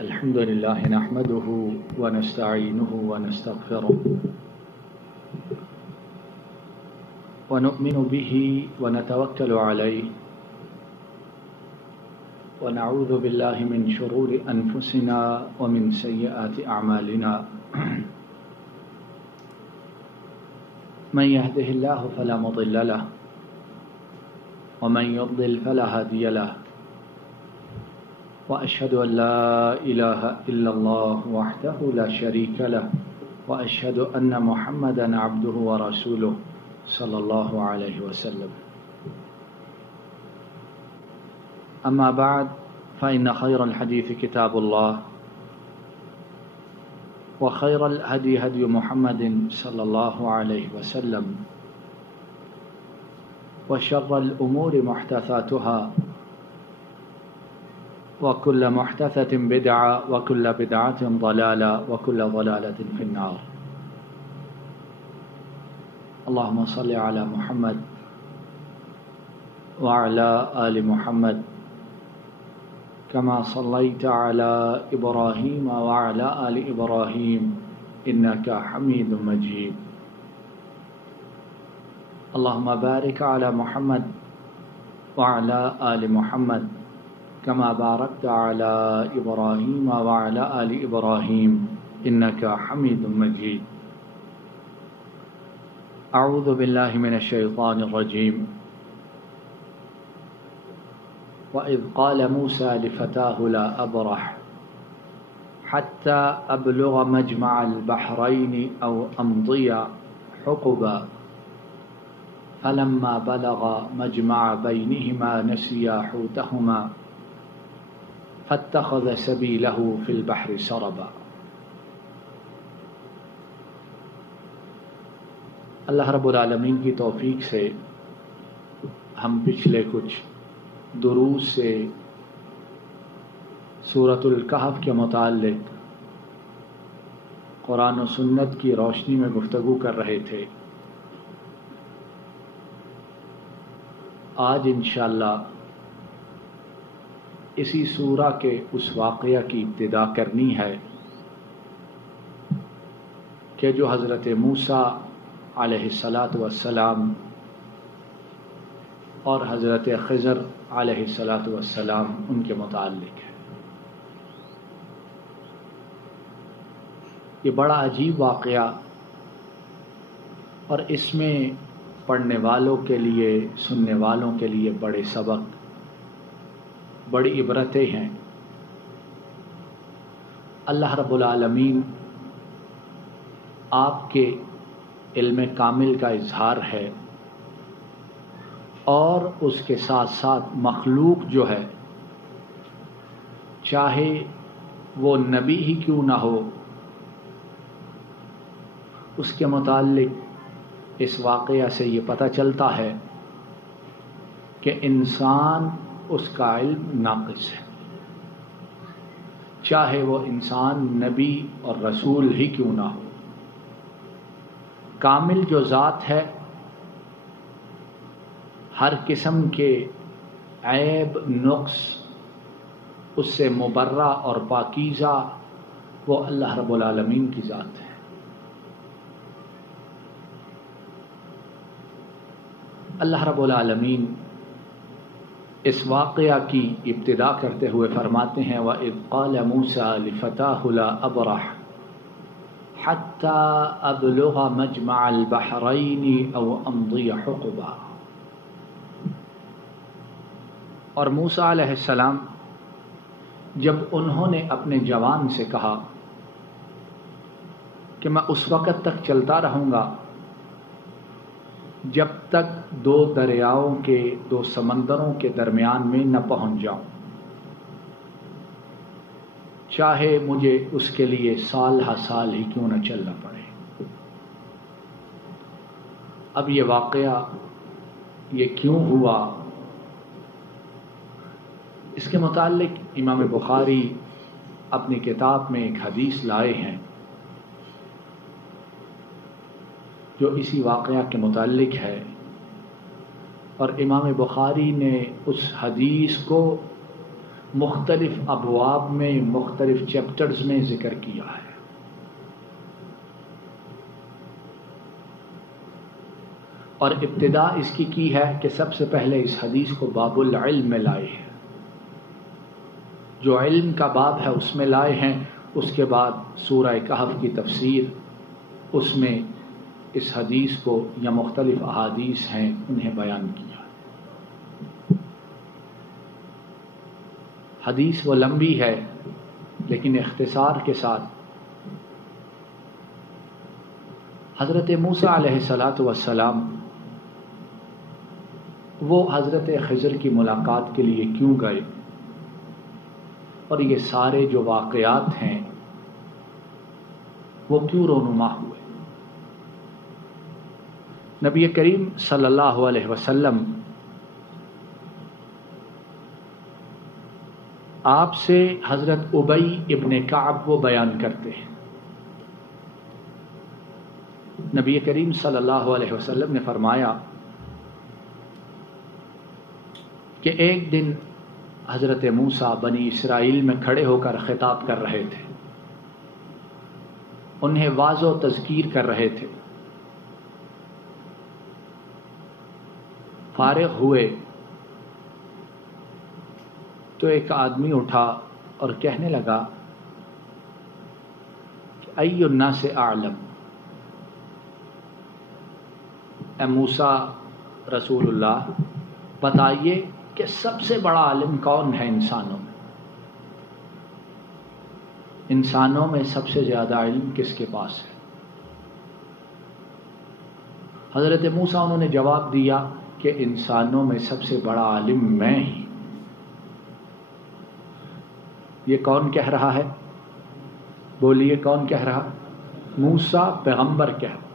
الحمد لله نحمده ونستعينه ونستغفره ونؤمن به ونتوكل عليه ونعوذ بالله من شرور أنفسنا ومن سيئات أعمالنا من يهده الله فلا مضل له ومن يضلل فلا هادي له وأشهد أن لا إله إلا الله وحده لا شريك له وأشهد أن محمدا عبده ورسوله صلى الله عليه وسلم. أما بعد فإن خير الحديث كتاب الله وخير الهدي هدي محمد صلى الله عليه وسلم وشر الأمور محدثاتها وكل محدثة بدعة وكل بدعة ضلالة وكل ضلالة في النار. اللهم صل على محمد وعلى آل محمد كما صليت على إبراهيم وعلى آل إبراهيم إنك حميد مجيد. اللهم بارك على محمد وعلى آل محمد كما باركت على إبراهيم وعلى آل إبراهيم إنك حميد مجيد. أعوذ بالله من الشيطان الرجيم. وإذ قال موسى لفتاه لا أبرح حتى أبلغ مجمع البحرين أو أمضي حقبا فلما بلغ مجمع بينهما نسيا حوتهما فاتخذ سبيله في البحر سربا. اللہ رب العالمین کی توفیق سے ہم پچھلے کچھ دروس سے سورۃ الکہف کے متعلق قرآن و سنت کی روشنی میں گفتگو کر رہے تھے. آج انشاءاللہ اسی سورہ کے اس واقعہ کی ابتدا کرنی ہے کہ جو حضرت موسیٰ علیہ السلام اور حضرت خضر علیہ السلام ان کے متعلق ہے. یہ بڑا عجیب واقعہ اور اس میں پڑھنے والوں کے لیے سننے والوں کے لیے بڑے سبق بڑی عبرتیں ہیں. اللہ رب العالمین آپ کے علم کامل کا اظہار ہے اور اس کے ساتھ ساتھ مخلوق جو ہے چاہے وہ نبی ہی کیوں نہ ہو اس کے متعلق اس واقعہ سے یہ پتہ چلتا ہے کہ انسان اس کا علم ناقص ہے، چاہے وہ انسان نبی اور رسول ہی کیوں نہ ہو. کامل جو ذات ہے ہر قسم کے عیب نقص اس سے مبرہ اور پاکیزہ وہ اللہ رب العالمین کی ذات ہے. اللہ رب العالمین اس واقعہ کی ابتدا کرتے ہوئے فرماتے ہیں وَإِذْ قَالَ مُوسَى لِفَتَاهُ لَا أَبْرَحُ حَتَّى أَبْلُغَ مَجْمَعَ الْبَحْرَيْنِ أَوْ أَمْضِيَ حُقُبًا. اور موسیٰ علیہ السلام جب انہوں نے اپنے جوان سے کہا کہ میں اس وقت تک چلتا رہوں گا جب تک دو دریاؤں کے دو سمندروں کے درمیان میں نہ پہنچ جاؤں، چاہے مجھے اس کے لیے سال ہا سال ہی کیوں نہ چلنا پڑے. اب یہ واقعہ یہ کیوں ہوا اس کے متعلق امام بخاری اپنی کتاب میں ایک حدیث لائے ہیں جو اسی واقعہ کے متعلق ہے، اور امام بخاری نے اس حدیث کو مختلف ابواب میں مختلف چیپٹرز میں ذکر کیا ہے. اور ابتدا اس کی ہے کہ سب سے پہلے اس حدیث کو باب العلم میں لائے ہیں. جو علم کا باب ہے اس میں لائے ہیں. اس کے بعد سورہ کہف کی تفسیر، اس میں اس حدیث کو یا مختلف احادیث ہیں انہیں بیان کیا. حدیث وہ لمبی ہے لیکن اختصار کے ساتھ حضرت موسیٰ علیہ الصلاۃ والسلام وہ حضرت خضر کی ملاقات کے لیے کیوں گئے، اور یہ سارے جو واقعات ہیں وہ کیوں رونما ہوئے. نبی کریم صلی اللہ علیہ وسلم آپ سے حضرت ابی ابن کعب وہ بیان کرتے ہیں. نبی کریم صلی اللہ علیہ وسلم نے فرمایا کہ ایک دن حضرت موسیٰ بنی اسرائیل میں کھڑے ہو کر خطاب کر رہے تھے، انہیں واعظ و تذکیر کر رہے تھے. فارغ ہوئے تو ایک آدمی اٹھا اور کہنے لگا کہ ای الناس اعلم، اے موسیٰ رسول اللہ بتائیے کہ سب سے بڑا عالم کون ہے انسانوں میں؟ انسانوں میں سب سے زیادہ علم کس کے پاس ہے؟ حضرت موسیٰ انہوں نے جواب دیا کہ انسانوں میں سب سے بڑا عالم میں ہی. یہ کون کہہ رہا ہے؟ بولیے کون کہہ رہا؟ موسیٰ پیغمبر کہہ رہا،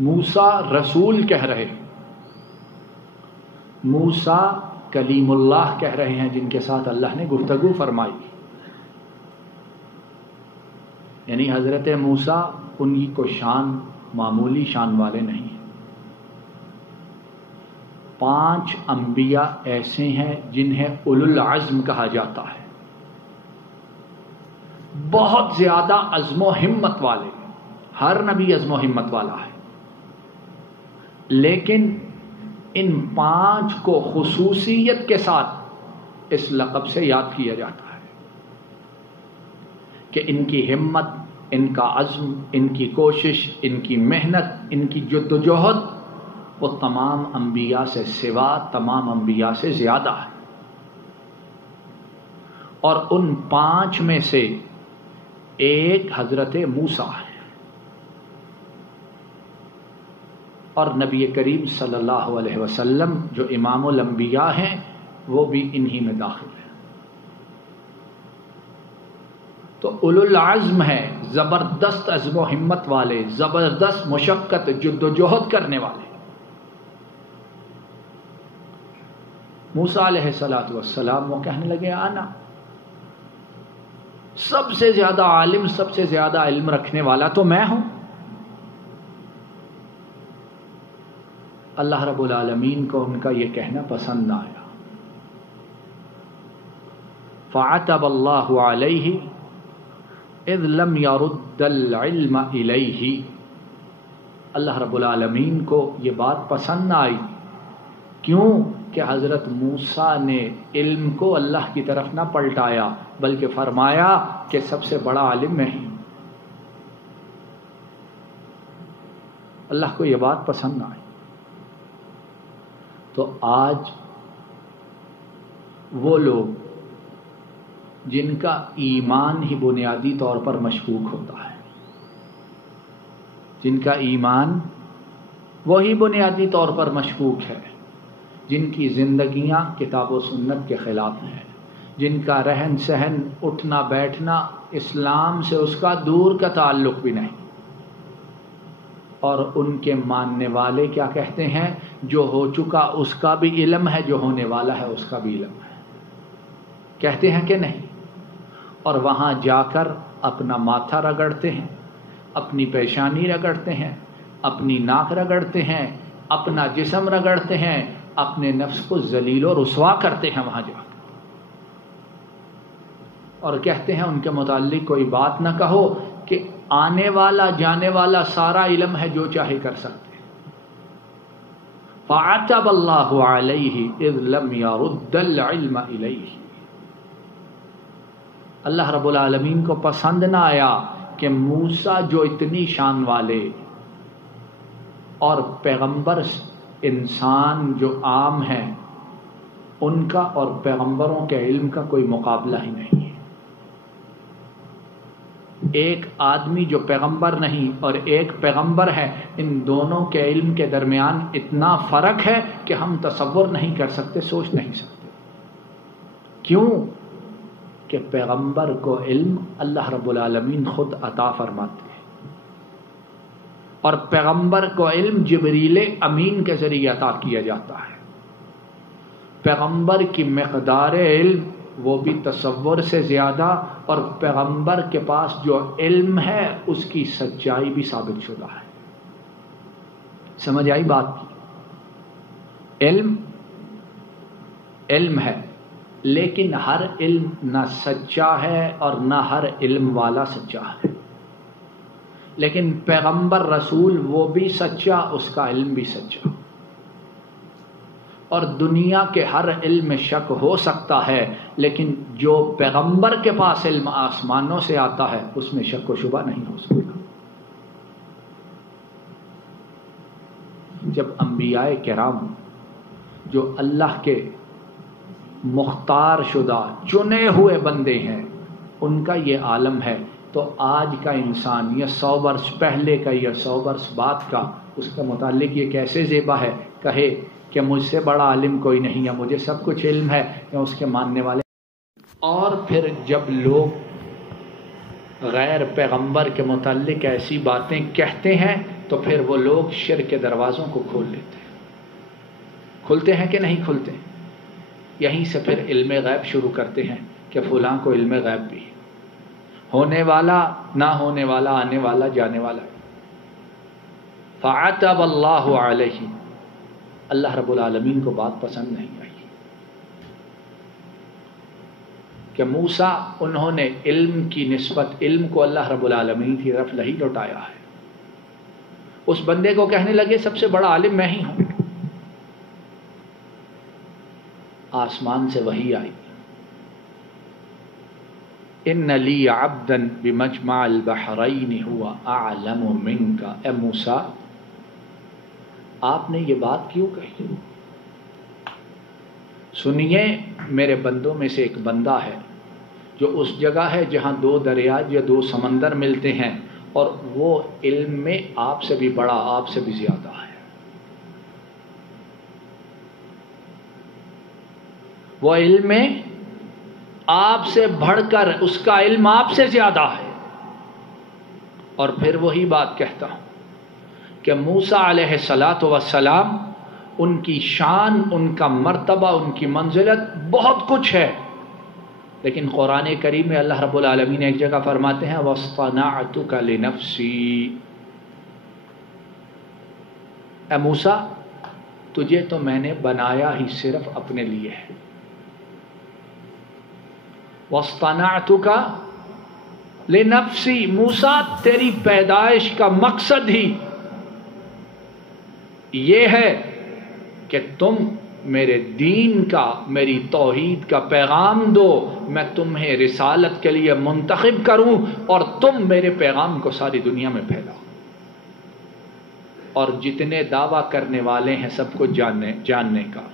موسیٰ رسول کہہ رہے، موسیٰ کلیم اللہ کہہ رہے ہیں جن کے ساتھ اللہ نے گفتگو فرمائی. یعنی حضرت موسیٰ ان کو شان معمولی شان والے نہیں ہیں. 5 انبیاء ایسے ہیں جنہیں اولو العزم کہا جاتا ہے، بہت زیادہ عزم و ہمت والے. ہر نبی عزم و ہمت والا ہے، لیکن ان 5 کو خصوصیت کے ساتھ اس لقب سے یاد کیا جاتا ہے کہ ان کی ہمت، ان کا عزم، ان کی کوشش، ان کی محنت، ان کی جد و جہد وہ تمام انبیاء سے سوا تمام انبیاء سے زیادہ ہے. اور ان 5 میں سے ایک حضرت موسیٰ ہے، اور نبی کریم صلی اللہ علیہ وسلم جو امام الانبیاء ہیں وہ بھی انہی میں داخل ہے. تو اولو العزم ہے، زبردست عزم و ہمت والے، زبردست مشقت جد و جہد کرنے والے. موسیٰ علیہ السلام وہ کہنے لگے آنا، سب سے زیادہ عالم، سب سے زیادہ علم رکھنے والا تو میں ہوں. اللہ رب العالمین کو ان کا یہ کہنا پسند آیا. فعتب اللہ علیہ اذ لم يرد العلم الیہ. اللہ رب العالمین کو یہ بات پسند آئی. کیوں؟ کہ حضرت موسیٰ نے علم کو اللہ کی طرف نہ پلٹایا بلکہ فرمایا کہ سب سے بڑا عالم میں ہی. اللہ کو یہ بات پسند آئی. تو آج وہ لوگ جن کا ایمان ہی بنیادی طور پر مشکوک ہوتا ہے، جن کا ایمان وہی بنیادی طور پر مشکوک ہے، جن کی زندگیاں کتاب و سنت کے خلاف ہیں، جن کا رہن سہن اٹھنا بیٹھنا اسلام سے اس کا دور کا تعلق بھی نہیں، اور ان کے ماننے والے کیا کہتے ہیں؟ جو ہو چکا اس کا بھی علم ہے، جو ہونے والا ہے اس کا بھی علم ہے. کہتے ہیں کہ نہیں؟ اور وہاں جا کر اپنا ماتھا رگڑتے ہیں، اپنی پیشانی رگڑتے ہیں، اپنی ناک رگڑتے ہیں، اپنا جسم رگڑتے ہیں، اپنے نفس کو ذلیل و رسوا کرتے ہیں وہاں جا کر. اور کہتے ہیں ان کے متعلق کوئی بات نہ کہو کہ آنے والا جانے والا سارا علم ہے، جو چاہے کر سکتے ہیں۔ فعتب اللہ علیہ اذ لم يرد العلم الیہ، اللہ رب العالمین کو پسند نہ آیا کہ موسیٰ جو اتنی شان والے اور پیغمبر انسان جو عام ہیں ان کا اور پیغمبروں کے علم کا کوئی مقابلہ ہی نہیں ہے۔ ایک آدمی جو پیغمبر نہیں اور ایک پیغمبر ہے، ان دونوں کے علم کے درمیان اتنا فرق ہے کہ ہم تصور نہیں کر سکتے، سوچ نہیں سکتے۔ کیوں؟ کہ پیغمبر کو علم اللہ رب العالمین خود عطا فرماتے ہیں، اور پیغمبر کو علم جبریل امین کے ذریعے عطا کیا جاتا ہے۔ پیغمبر کی مقدار علم وہ بھی تصور سے زیادہ، اور پیغمبر کے پاس جو علم ہے اس کی سچائی بھی ثابت شدہ ہے۔ سمجھ آئی بات کی؟ علم ہے، لیکن ہر علم نہ سچا ہے اور نہ ہر علم والا سچا ہے، لیکن پیغمبر رسول وہ بھی سچا، اس کا علم بھی سچا۔ اور دنیا کے ہر علم میں شک ہو سکتا ہے، لیکن جو پیغمبر کے پاس علم آسمانوں سے آتا ہے اس میں شک و شبہ نہیں ہو سکتا۔ جب انبیاء کرام جو اللہ کے مختار شدہ چنے ہوئے بندے ہیں ان کا یہ عالم ہے، تو آج کا انسان یا 100 برس پہلے کا یا 100 برس بعد کا، اس کے متعلق یہ کیسے زیبا ہے کہے کہ مجھ سے بڑا عالم کوئی نہیں، یا مجھے سب کچھ علم ہے، یا اس کے ماننے والے۔ اور پھر جب لوگ غیر پیغمبر کے متعلق ایسی باتیں کہتے ہیں تو پھر وہ لوگ شرک کے دروازوں کو کھول لیتے ہیں۔ کھلتے ہیں کہ نہیں کھلتے؟ یہیں سے پھر علم غیب شروع کرتے ہیں کہ فلاں کو علم غیب بھی، ہونے والا نہ ہونے والا، آنے والا جانے والا۔ فعتب اللہ علیہ، اللہ رب العالمین کو بات پسند نہیں آئی کہ موسیٰ انہوں نے علم کی نسبت، علم کو اللہ رب العالمین کی طرف نہیں لوٹایا ہے۔ اس بندے کو کہنے لگے سب سے بڑا عالم میں ہی ہوں۔ آسمان سے وحی آئی، ان لی عبدا بمجمع البحرین ہوا اعلم منک، اے موسیٰ آپ نے یہ بات کیوں کہی؟ سنیے، میرے بندوں میں سے ایک بندہ ہے جو اس جگہ ہے جہاں 2 دریا یا 2 سمندر ملتے ہیں، اور وہ علم میں آپ سے بھی بڑا، آپ سے بھی زیادہ ہے۔ وہ علم میں آپ سے بڑھ کر، اس کا علم آپ سے زیادہ ہے۔ اور پھر وہی بات کہتا ہوں کہ موسیٰ علیہ السلام، ان کی شان، ان کا مرتبہ، ان کی منزلت بہت کچھ ہے، لیکن قرآن کریم میں اللہ رب العالمین ایک جگہ فرماتے ہیں وَاصْطَنَعْتُكَ لِنَفْسِي، اے موسیٰ تجھے تو میں نے بنایا ہی صرف اپنے لیے ہے۔ وَاصْطَنَعْتُكَ لِنَفْسِي، موسیٰ تیری پیدائش کا مقصد ہی یہ ہے کہ تم میرے دین کا، میری توحید کا پیغام دو، میں تمہیں رسالت کے لیے منتخب کروں اور تم میرے پیغام کو ساری دنیا میں پھیلاؤ۔ اور جتنے دعویٰ کرنے والے ہیں سب کو جاننے کا،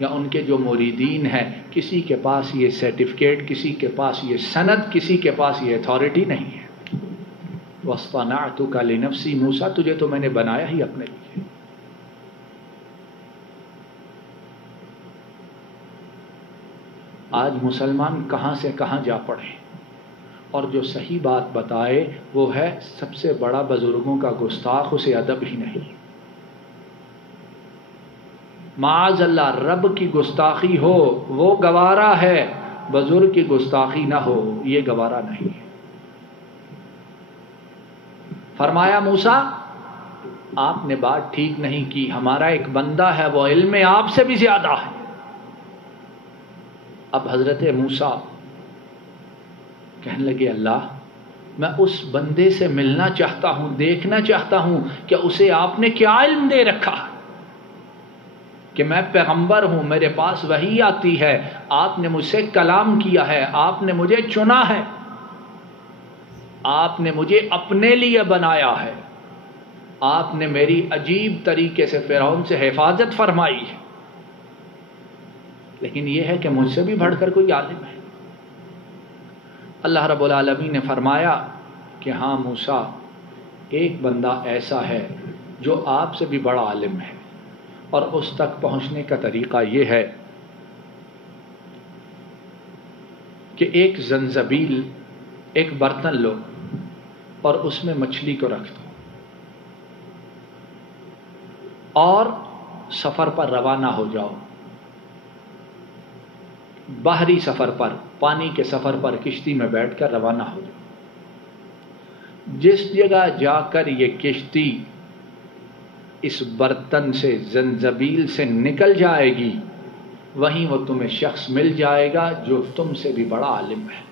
یا ان کے جو مریدین ہیں، کسی کے پاس یہ سرٹیفکیٹ، کسی کے پاس یہ سند، کسی کے پاس یہ اتھارٹی نہیں ہے۔ وَاصْطَنَعْتُكَ لِنَفْسِي، موسیٰ تجھے تو میں نے بنایا ہی اپنے لیے۔ آج مسلمان کہاں سے کہاں جا پڑے، اور جو صحیح بات بتائے وہ ہے سب سے بڑا بزرگوں کا گستاخ، اسے ادب ہی نہیں۔ معاذ اللہ، رب کی گستاخی ہو وہ گوارا ہے، بزرگ کی گستاخی نہ ہو یہ گوارا نہیں ہے۔ فرمایا موسیٰ آپ نے بات ٹھیک نہیں کی، ہمارا ایک بندہ ہے وہ علم میں آپ سے بھی زیادہ ہے۔ اب حضرت موسیٰ کہنے لگے اللہ میں اس بندے سے ملنا چاہتا ہوں، دیکھنا چاہتا ہوں کہ اسے آپ نے کیا علم دے رکھا کہ میں پیغمبر ہوں، میرے پاس وحی آتی ہے، آپ نے مجھ سے کلام کیا ہے، آپ نے مجھے چنا ہے، آپ نے مجھے اپنے لیے بنایا ہے، آپ نے میری عجیب طریقے سے فرعون سے حفاظت فرمائی ہے، لیکن یہ ہے کہ مجھ سے بھی بڑھ کر کوئی عالم ہے۔ اللہ رب العالمین نے فرمایا کہ ہاں موسیٰ، ایک بندہ ایسا ہے جو آپ سے بھی بڑا عالم ہے، اور اس تک پہنچنے کا طریقہ یہ ہے کہ ایک زنجبیل، ایک برتن لو اور اس میں مچھلی کو رکھ دو اور سفر پر روانہ ہو جاؤ، باہری سفر پر، پانی کے سفر پر کشتی میں بیٹھ کر روانہ ہو جاؤ۔ جس جگہ جا کر یہ کشتی اس برتن سے، زنجبیل سے نکل جائے گی، وہیں وہ تمہیں شخص مل جائے گا جو تم سے بھی بڑا عالم ہے۔